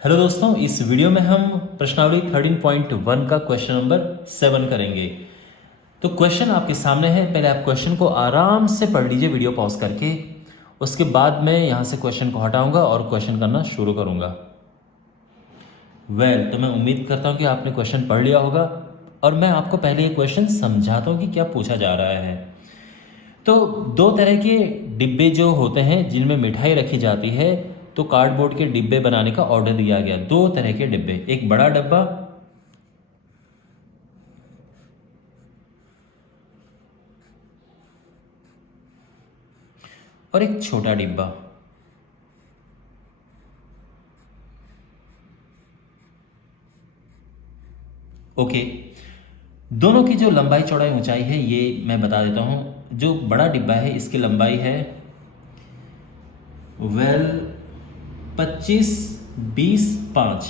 Hello दोस्तों, इस video में हम प्रश्नावली 13.1 का क्वेश्चन नंबर 7 करेंगे। तो क्वेश्चन आपके सामने है। पहले आप क्वेश्चन को आराम से पढ़ लीजिए वीडियो पॉज करके। उसके बाद मैं यहाँ से क्वेश्चन को हटाऊंगा और क्वेश्चन करना शुरू करूँगा। तो मैं उम्मीद करता हूँ कि आपने क्वेश्चन पढ़ लिया होगा और मैं आपको पहले ये क्वेश्चन समझाता हूँ कि क्या पूछा जा रहा है। तो दो तरह के डिब्बे जो होते हैं जिनमें मिठाई रखी जाती है, तो कार्डबोर्ड के डिब्बे बनाने का ऑर्डर दिया गया। दो तरह के डिब्बे, एक बड़ा डब्बा और एक छोटा डिब्बा। ओके, दोनों की जो लंबाई चौड़ाई ऊंचाई है ये मैं बता देता हूं। जो बड़ा डिब्बा है इसकी लंबाई है 25, 20, 5।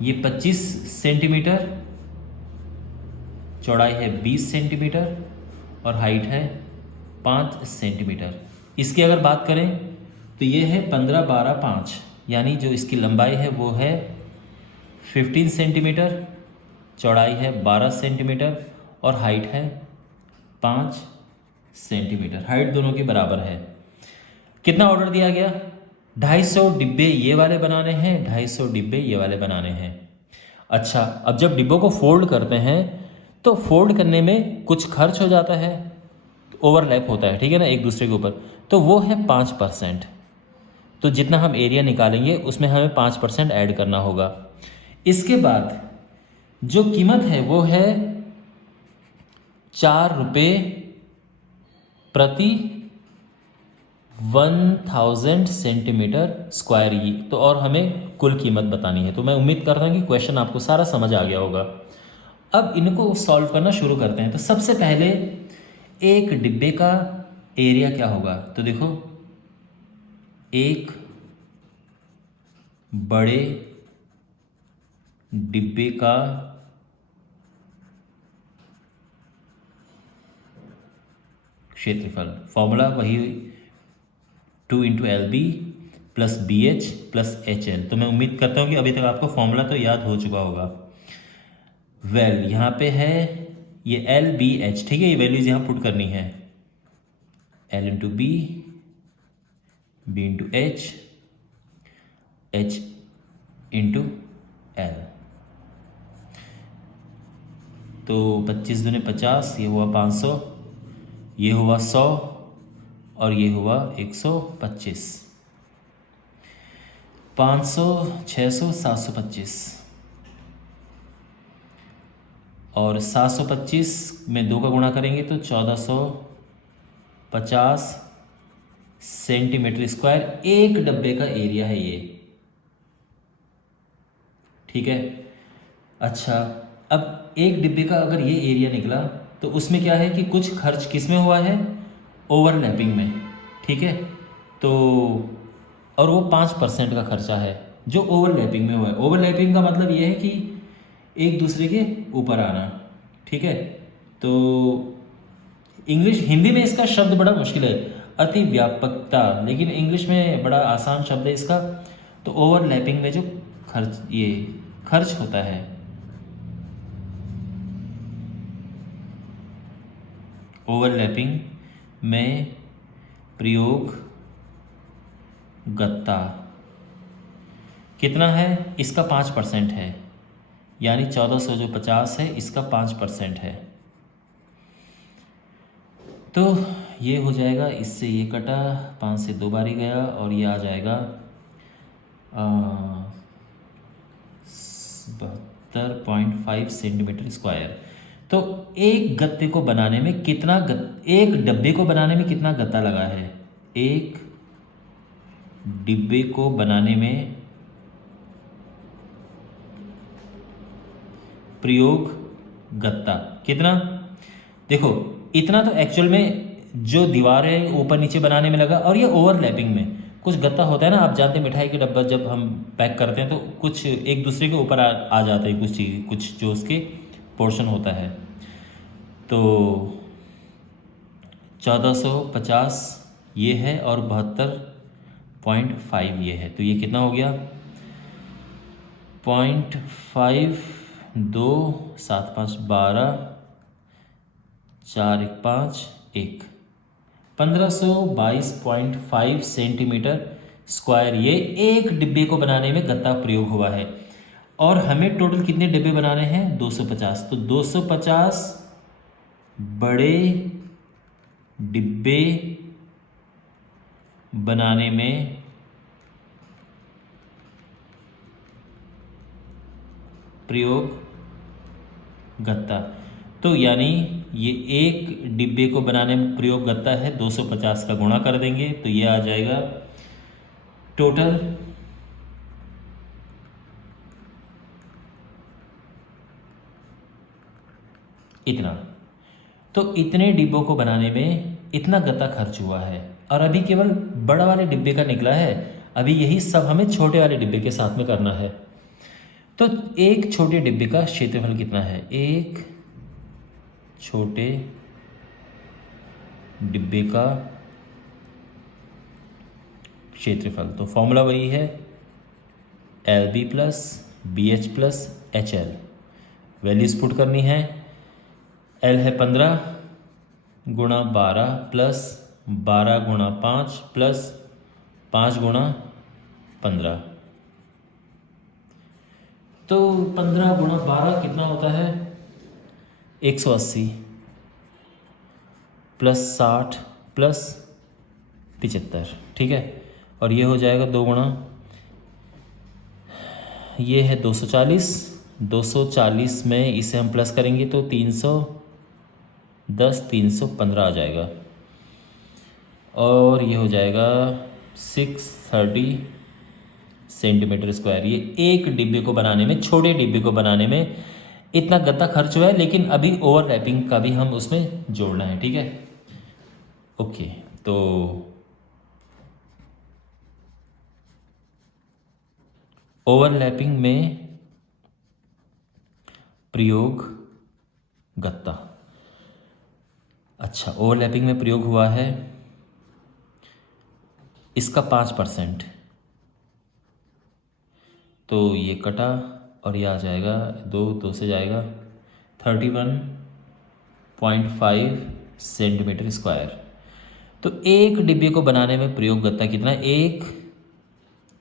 ये 25 सेंटीमीटर, चौड़ाई है 20 सेंटीमीटर और हाइट है 5 सेंटीमीटर। इसकी अगर बात करें तो ये है 15, 12, 5, यानी जो इसकी लंबाई है वो है 15 सेंटीमीटर, चौड़ाई है 12 सेंटीमीटर और हाइट है 5 सेंटीमीटर। हाइट दोनों की बराबर है। कितना ऑर्डर दिया गया? 250 डिब्बे ये वाले बनाने हैं, 250 डिब्बे ये वाले बनाने हैं। अच्छा, अब जब डिब्बों को फोल्ड करते हैं तो फोल्ड करने में कुछ खर्च हो जाता है, ओवरलैप होता है, ठीक है ना, एक दूसरे के ऊपर। तो वो है 5%। तो जितना हम एरिया निकालेंगे उसमें हमें 5% ऐड करना होगा। इसके बाद जो कीमत है वो है 4 रुपये प्रति 1000 सेंटीमीटर स्क्वायर। ये तो और हमें कुल कीमत बतानी है। तो मैं उम्मीद करता हूँ कि क्वेश्चन आपको सारा समझ आ गया होगा। अब इनको सॉल्व करना शुरू करते हैं। तो सबसे पहले एक डिब्बे का एरिया क्या होगा? तो देखो, एक बड़े डिब्बे का क्षेत्रफल, फॉर्मूला वही 2 × LB plus BH plus HL। तो मैं उम्मीद करता हूँ कि अभी तक आपको फॉर्मूला तो याद हो चुका होगा। यहाँ पे है ये LBH, ठीक है। ये वैल्यूज यहाँ पुट करनी है, L × B, B × H, H × L। तो 25 दूने 50, ये हुआ 500, ये हुआ 100 और ये हुआ 125। 500, 600, 725 और 725 में 2 का गुणा करेंगे तो 1450 सेंटीमीटर स्क्वायर एक डब्बे का एरिया है ये, ठीक है। अच्छा, अब एक डिब्बे का अगर ये एरिया निकला तो उसमें क्या है कि कुछ खर्च किस में हुआ है? ओवरलैपिंग में, ठीक है। तो और वो 5% का खर्चा है जो ओवरलैपिंग में हुआ है। ओवरलैपिंग का मतलब ये है कि एक दूसरे के ऊपर आना, ठीक है। तो हिंदी में इसका शब्द बड़ा मुश्किल है, अति व्यापकता, लेकिन इंग्लिश में बड़ा आसान शब्द है इसका। तो ओवरलैपिंग में जो खर्च होता है, ओवरलैपिंग में प्रयोग गत्ता कितना है? इसका 5% है, यानी 1400 जो 50 है इसका 5% है। तो ये हो जाएगा, इससे ये कटा, 5 से 2 बारी गया और ये आ जाएगा 72.5 सेंटीमीटर स्क्वायर। तो एक गत्ते को बनाने में एक डब्बे को बनाने में कितना गत्ता लगा है? एक डिब्बे को बनाने में प्रयोग गत्ता कितना? देखो, इतना तो एक्चुअल में जो दीवार है ऊपर नीचे बनाने में लगा, और ये ओवरलैपिंग में कुछ गत्ता होता है ना। आप जानते हैं मिठाई के डब्बा जब हम पैक करते हैं तो कुछ एक दूसरे के ऊपर आ जाता है कुछ चीज़, कुछ जो उसके पोर्शन होता है। तो 1450 ये है और 72 0.5 ये है, तो ये कितना हो गया 0.5, 2, 7, 5, 12, 4, 1, 5, 1, 1522.5 सेंटीमीटर स्क्वायर ये एक डिब्बे को बनाने में गत्ता प्रयोग हुआ है। और हमें टोटल कितने डिब्बे बनाने हैं 250, तो 250 बड़े डिब्बे बनाने में प्रयोग गत्ता, तो यानी ये एक डिब्बे को बनाने में प्रयोग गत्ता है, 250 का गुणा कर देंगे तो ये आ जाएगा टोटल इतना। तो इतने डिब्बों को बनाने में इतना गत्ता खर्च हुआ है और अभी केवल बड़ा वाले डिब्बे का निकला है, अभी यही सब हमें छोटे वाले डिब्बे के साथ में करना है। तो एक छोटे डिब्बे का क्षेत्रफल कितना है, एक छोटे डिब्बे का क्षेत्रफल, तो फॉर्मूला वही है LB plus BH plus HL। Values put करनी है, L है 15 गुणा 12 प्लस 12 गुणा 5 प्लस 5 गुणा 15, तो 15 गुणा 12 कितना होता है 180 प्लस 60 प्लस 75, ठीक है। और ये हो जाएगा 2 गुणा, ये है 240, 240 में इसे हम प्लस करेंगे तो 310, 315 आ जाएगा और ये हो जाएगा 630 सेंटीमीटर स्क्वायर। ये एक डिब्बे को बनाने में, छोटे डिब्बे को बनाने में इतना गत्ता खर्च हुआ है, लेकिन अभी ओवरलैपिंग का भी हम उसमें जोड़ना है, ठीक है। ओके, तो ओवरलैपिंग में प्रयोग गत्ता, अच्छा ओवरलैपिंग में प्रयोग हुआ है इसका 5%, तो ये कटा और ये आ जाएगा 2 से जाएगा 31.5 सेंटीमीटर स्क्वायर। तो एक डिब्बे को बनाने में प्रयोग गत्ता कितना, एक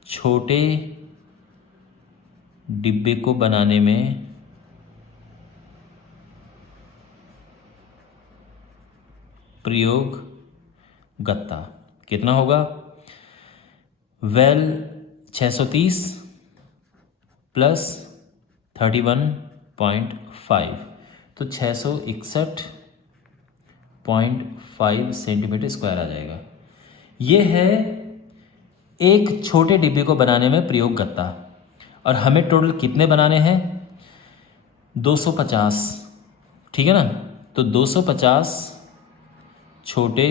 छोटे डिब्बे को बनाने में प्रयोग गत्ता कितना होगा, 630 प्लस 31.5, तो 661.5 सेंटीमीटर स्क्वायर आ जाएगा। ये है एक छोटे डिब्बे को बनाने में प्रयोग गत्ता। और हमें टोटल कितने बनाने हैं 250, ठीक है ना। तो 250 छोटे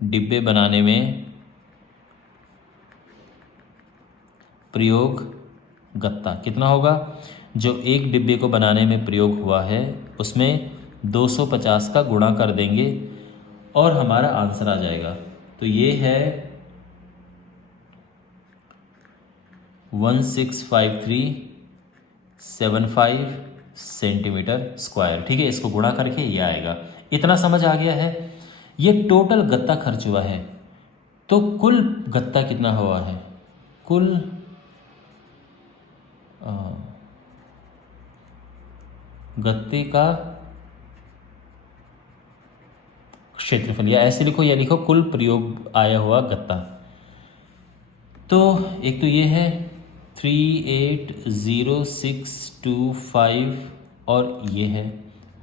डिब्बे बनाने में प्रयोग गत्ता कितना होगा, जो एक डिब्बे को बनाने में प्रयोग हुआ है उसमें 250 का गुणा कर देंगे और हमारा आंसर आ जाएगा। तो ये है 165375 सेंटीमीटर स्क्वायर, ठीक है। इसको गुणा करके ये आएगा, इतना समझ आ गया है। ये टोटल गत्ता खर्च हुआ है, तो कुल गत्ता कितना हुआ है, कुल गत्ते का क्षेत्रफल, या ऐसे लिखो या लिखो कुल प्रयोग आया हुआ गत्ता। तो एक तो ये है 380625 और ये है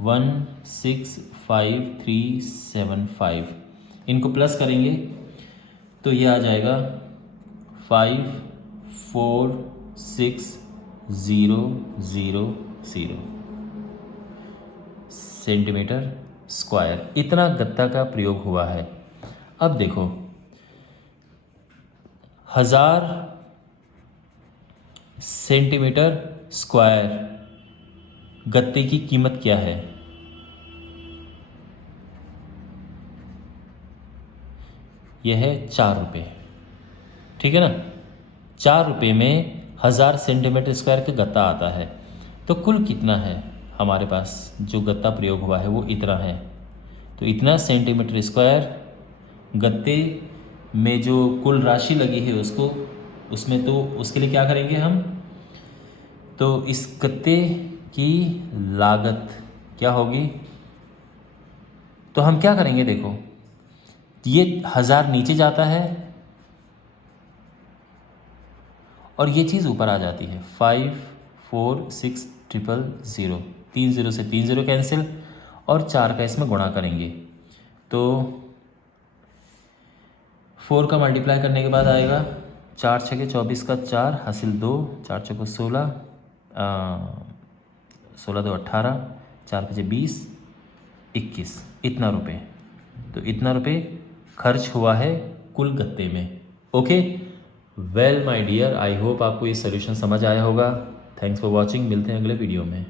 165375, इनको प्लस करेंगे तो ये आ जाएगा 546,000 सेंटीमीटर स्क्वायर, इतना गत्ता का प्रयोग हुआ है। अब देखो 1000 सेंटीमीटर स्क्वायर गत्ते की कीमत क्या है, यह है 4 रुपये, ठीक है ना। 4 रुपये में 1000 सेंटीमीटर स्क्वायर का गत्ता आता है। तो कुल कितना है हमारे पास जो गत्ता प्रयोग हुआ है वो इतना है। तो इतना सेंटीमीटर स्क्वायर गत्ते में जो कुल राशि लगी है उसको, उसमें तो उसके लिए क्या करेंगे हम, तो इस गत्ते की लागत क्या होगी। तो हम क्या करेंगे, देखो ये 1000 नीचे जाता है और ये चीज़ ऊपर आ जाती है। 5 4 6 0 0, 3 0 से 3 0 कैंसिल और 4 का इसमें गुणा करेंगे। तो 4 का मल्टीप्लाई करने के बाद आएगा 4 छके 24 का 4 हासिल 2, 4 चौको 16, 16 2 18, 4 5 20, 21, इतना रुपये। तो इतना रुपये खर्च हुआ है कुल गत्ते में। Okay, well my dear, I hope आपको ये सोल्यूशन समझ आया होगा। थैंक्स फॉर वॉचिंग, मिलते हैं अगले वीडियो में।